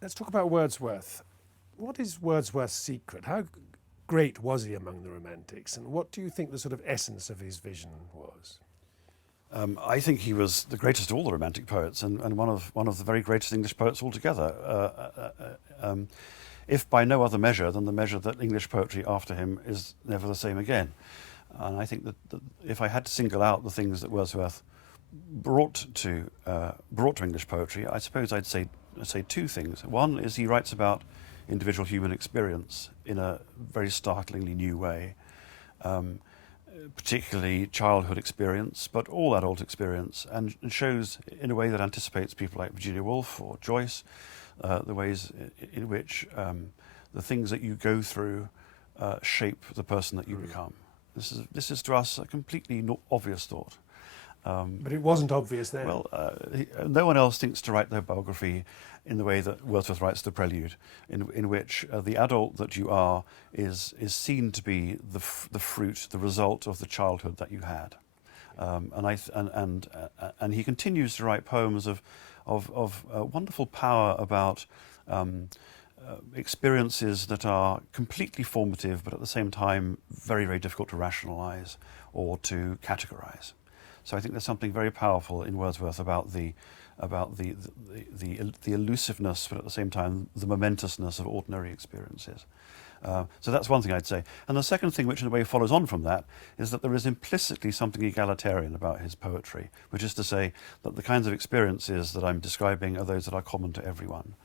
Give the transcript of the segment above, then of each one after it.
Let's talk about Wordsworth. What is Wordsworth's secret? How great was he among the Romantics, and what do you think the sort of essence of his vision was? I think he was the greatest of all the Romantic poets, and one of the very greatest English poets altogether. If by no other measure than the measure that English poetry after him is never the same again. And I think that if I had to single out the things that Wordsworth brought to English poetry, I suppose I'd say two things. One is he writes about individual human experience in a very startlingly new way. Particularly childhood experience, but all adult experience, and shows in a way that anticipates people like Virginia Woolf or Joyce, the ways in which the things that you go through shape the person that you become. This is to us a completely obvious thought. But it wasn't obvious then. Well, no one else thinks to write their biography in the way that Wordsworth writes the Prelude, in which the adult that you are is seen to be the fruit, the result of the childhood that you had, and he continues to write poems of wonderful power about experiences that are completely formative, but at the same time very, very difficult to rationalize or to categorize. So I think there's something very powerful in Wordsworth about the elusiveness, but at the same time the momentousness of ordinary experiences. So that's one thing I'd say. And the second thing, which in a way follows on from that, is that there is implicitly something egalitarian about his poetry, which is to say that the kinds of experiences that I'm describing are those that are common to everyone.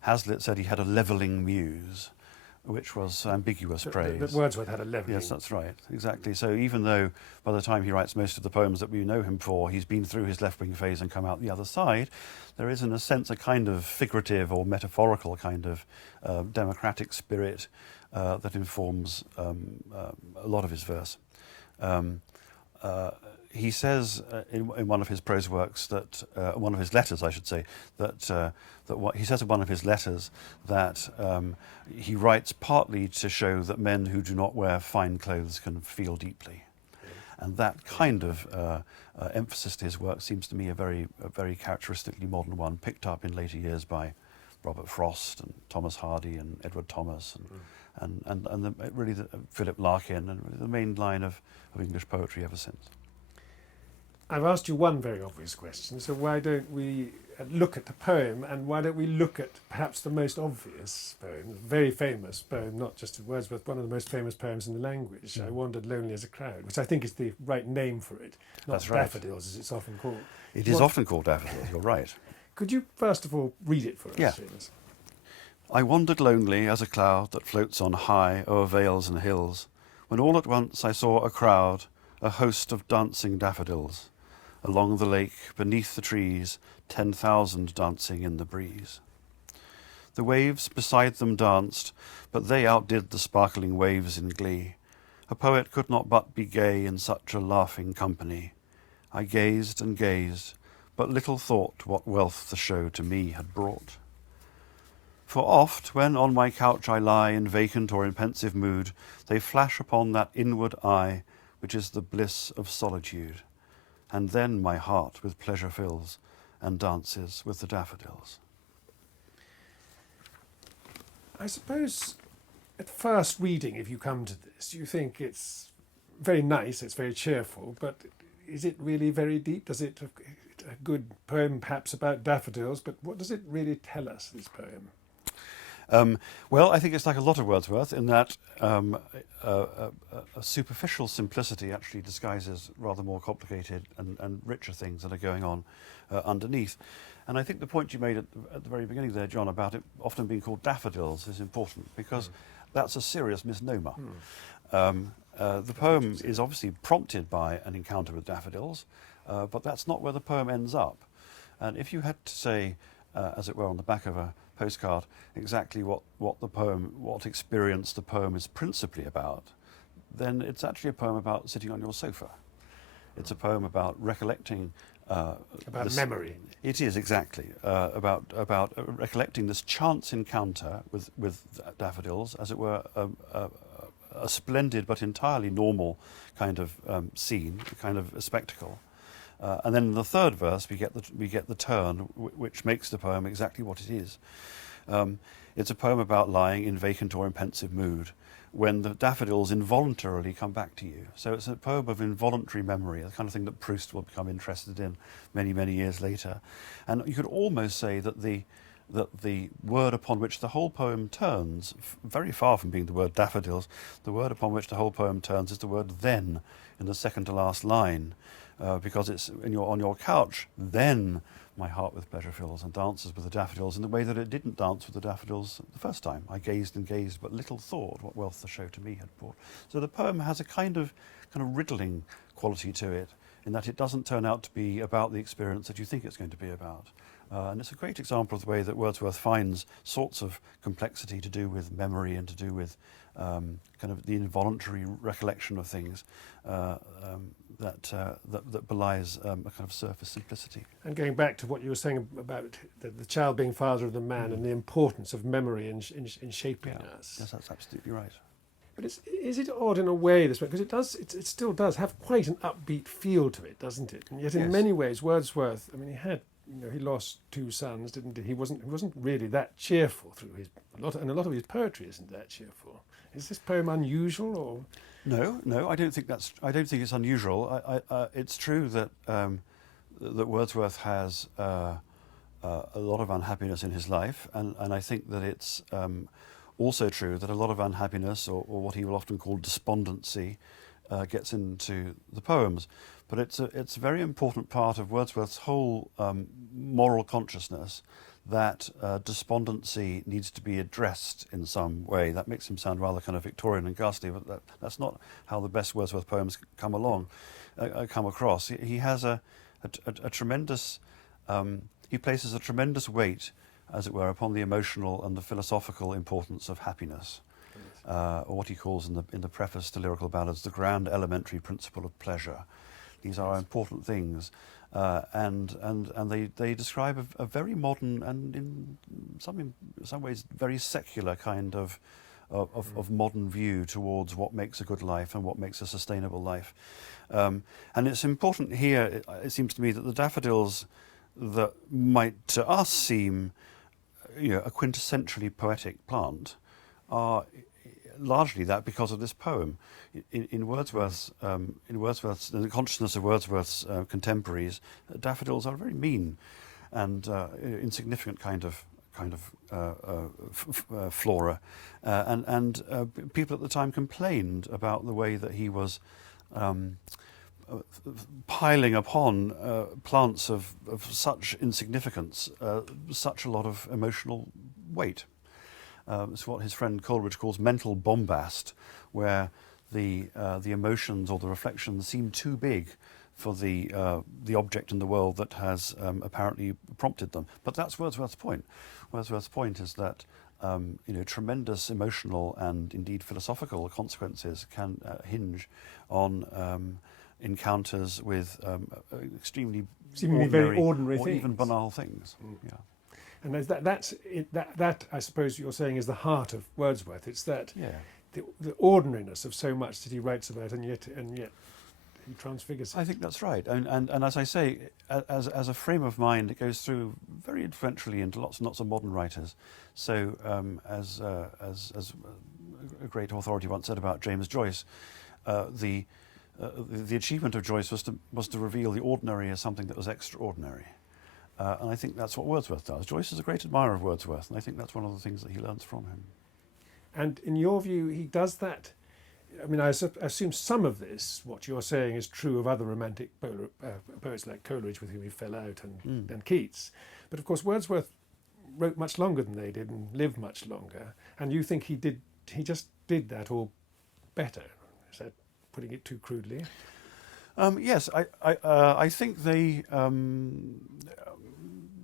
Hazlitt said he had a levelling muse, which was ambiguous praise. That Wordsworth had a levelling. Yes, that's right, exactly. So even though by the time he writes most of the poems that we know him for, he's been through his left-wing phase and come out the other side, there is in a sense a kind of figurative or metaphorical kind of democratic spirit that informs a lot of his verse. He says in one of his prose works that, one of his letters, I should say, he says in one of his letters that he writes partly to show that men who do not wear fine clothes can feel deeply. And that kind of emphasis to his work seems to me a very characteristically modern one, picked up in later years by Robert Frost and Thomas Hardy and Edward Thomas and Philip Larkin, and the main line of English poetry ever since. I've asked you one very obvious question, so why don't we look at the poem, and why don't we look at perhaps the most obvious poem, a very famous poem, not just of Wordsworth, one of the most famous poems in the language, I Wandered Lonely as a Crowd, which I think is the right name for it, not That's right. Daffodils as it's often called. It is often called Daffodils, you're right. Could you first of all read it for us, Yeah. Seamus? I wandered lonely as a cloud that floats on high o'er vales and hills, when all at once I saw a crowd, a host of dancing daffodils. Along the lake, beneath the trees, 10,000 dancing in the breeze. The waves beside them danced, but they outdid the sparkling waves in glee. A poet could not but be gay in such a laughing company. I gazed and gazed, but little thought what wealth the show to me had brought. For oft, when on my couch I lie in vacant or in pensive mood, they flash upon that inward eye, which is the bliss of solitude. And then my heart with pleasure fills and dances with the daffodils. I suppose at first reading, if you come to this, you think it's very nice, it's very cheerful, but is it really very deep? Does it a good poem perhaps about daffodils, but what does it really tell us, this poem? Well, I think it's like a lot of Wordsworth in that a superficial simplicity actually disguises rather more complicated and richer things that are going on underneath. And I think the point you made at the very beginning there, John, about it often being called daffodils is important, because that's a serious misnomer. The poem is obviously prompted by an encounter with daffodils, but that's not where the poem ends up. And if you had to say, as it were, on the back of a postcard exactly what experience the poem is principally about, then it's actually a poem about sitting on your sofa. It's a poem about recollecting about memory. It is, exactly, about recollecting this chance encounter with daffodils, as it were, a splendid but entirely normal kind of scene, a kind of a spectacle. And then in the third verse, we get the turn, which makes the poem exactly what it is. It's a poem about lying in vacant or in pensive mood, when the daffodils involuntarily come back to you. So it's a poem of involuntary memory, the kind of thing that Proust will become interested in many, many years later. And you could almost say that the word upon which the whole poem turns, very far from being the word daffodils, the word upon which the whole poem turns is the word then, in the second to last line, because it's on your couch, then my heart with pleasure fills and dances with the daffodils in the way that it didn't dance with the daffodils the first time. I gazed and gazed, but little thought what wealth the show to me had brought. So the poem has a kind of riddling quality to it, in that it doesn't turn out to be about the experience that you think it's going to be about. And it's a great example of the way that Wordsworth finds sorts of complexity to do with memory and to do with kind of the involuntary recollection of things that belies a kind of surface simplicity. And going back to what you were saying about the child being father of the man and the importance of memory in shaping us. Yes, that's absolutely right. But is it odd in a way this way? Because it still does have quite an upbeat feel to it, doesn't it? And yet in many ways, Wordsworth, I mean, he lost 2 sons, didn't he? He wasn't really that cheerful through a lot of his poetry isn't that cheerful. Is this poem unusual, or? No, I don't think it's unusual. It's true that that Wordsworth has a lot of unhappiness in his life, and I think that it's also true that a lot of unhappiness, or what he will often call despondency, gets into the poems. But it's a very important part of Wordsworth's whole moral consciousness that despondency needs to be addressed in some way. That makes him sound rather kind of Victorian and ghastly, but that's not how the best Wordsworth poems come across. He has a tremendous, he places a tremendous weight, as it were, upon the emotional and the philosophical importance of happiness, or what he calls in the preface to Lyrical Ballads, the grand elementary principle of pleasure. These are important things, and they describe a very modern and in some ways very secular kind of modern view towards what makes a good life and what makes a sustainable life. And it's important here, it seems to me, that the daffodils that might to us seem a quintessentially poetic plant are largely that because of this poem. In Wordsworth's, in the consciousness of Wordsworth's contemporaries, daffodils are a very mean and insignificant kind of flora, and people at the time complained about the way that he was piling upon plants of such insignificance such a lot of emotional weight. It's what his friend Coleridge calls mental bombast, where the emotions or the reflections seem too big for the object in the world that has apparently prompted them. But that's Wordsworth's point. Wordsworth's point is that tremendous emotional and indeed philosophical consequences can hinge on encounters with extremely seemingly very ordinary or things, even banal things. Yeah. And that I suppose you're saying is the heart of Wordsworth. It's that the ordinariness of so much that he writes about, and yet he transfigures it. I think that's right. And as I say, as a frame of mind, it goes through very influentially into lots and lots of modern writers. So as a great authority once said about James Joyce, the achievement of Joyce was to reveal the ordinary as something that was extraordinary. And I think that's what Wordsworth does. Joyce is a great admirer of Wordsworth, and I think that's one of the things that he learns from him. And in your view, he does that. I mean, I assume some of this, what you're saying, is true of other romantic poets like Coleridge, with whom he fell out, and Keats. But of course, Wordsworth wrote much longer than they did and lived much longer. And you think he just did that all better? Is that putting it too crudely? Yes, I think the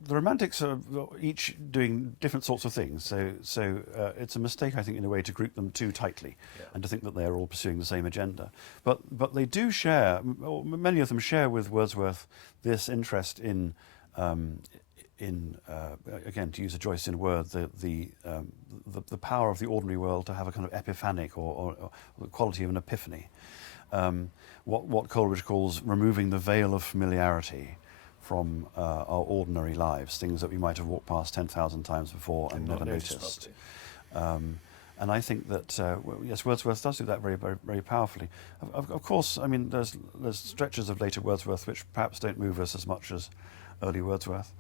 Romantics are each doing different sorts of things, so it's a mistake, I think, in a way, to group them too tightly and to think that they are all pursuing the same agenda. But they do share, many of them share with Wordsworth this interest in again, to use a Joycean word, the power of the ordinary world to have a kind of epiphanic or the quality of an epiphany. what Coleridge calls removing the veil of familiarity from our ordinary lives, things that we might have walked past 10,000 times before and never noticed. And I think that, yes, Wordsworth does do that very, very, very powerfully. Of course, I mean, there's stretches of later Wordsworth which perhaps don't move us as much as early Wordsworth.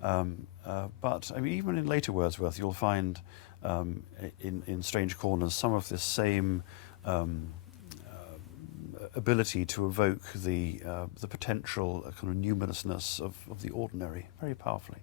But I mean, even in later Wordsworth, you'll find in Strange Corners some of this same ability to evoke the potential kind of numinousness of the ordinary very powerfully.